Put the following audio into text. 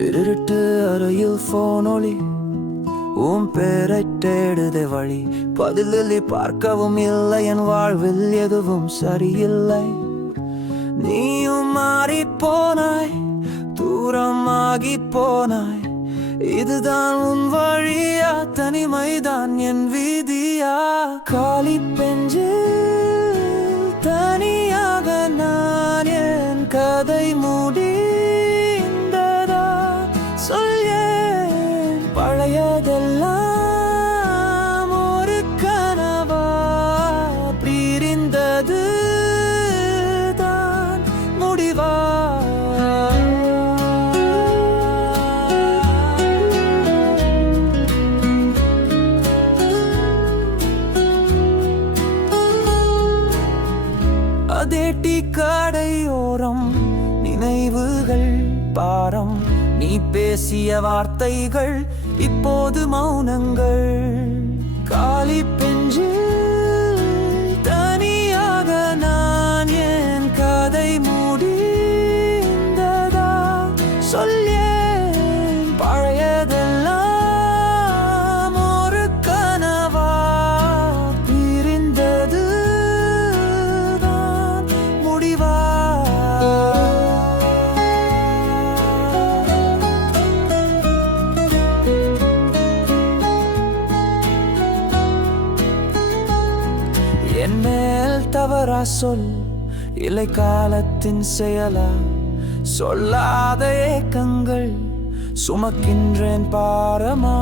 இருட்டு அறையில் போனொளி உன் பேரை தேடுதே வழி. பதிலில் பார்க்கவும் இல்லை என் வாழ்வில் எதுவும் சரியில்லை. நீயும் மாறி போனாய் தூரமாகி போனாய். இதுதான் உன் வழியா தனிமைதான் என் வீதியா. காலி பெஞ்சு தனியாக நான் என் கதை மூடி பழையதெல்லாம் ஒரு கனவா பிரிந்தது தான் முடிவா? அதே டீ கடையோரம் நினைவுகள் பாரம் நீ பேசிய வார்த்தைகள் இப்போது மௌனங்கள். காலி பெஞ்சு தனியாக நான் என் கதை முடிந்ததா? சொல்லி என் மேல் தவறா சொல் இலை காலத்தின் செயலா? சொல்லாத ஏக்கங்கள் சுமக்கின்றேன் பாரமா?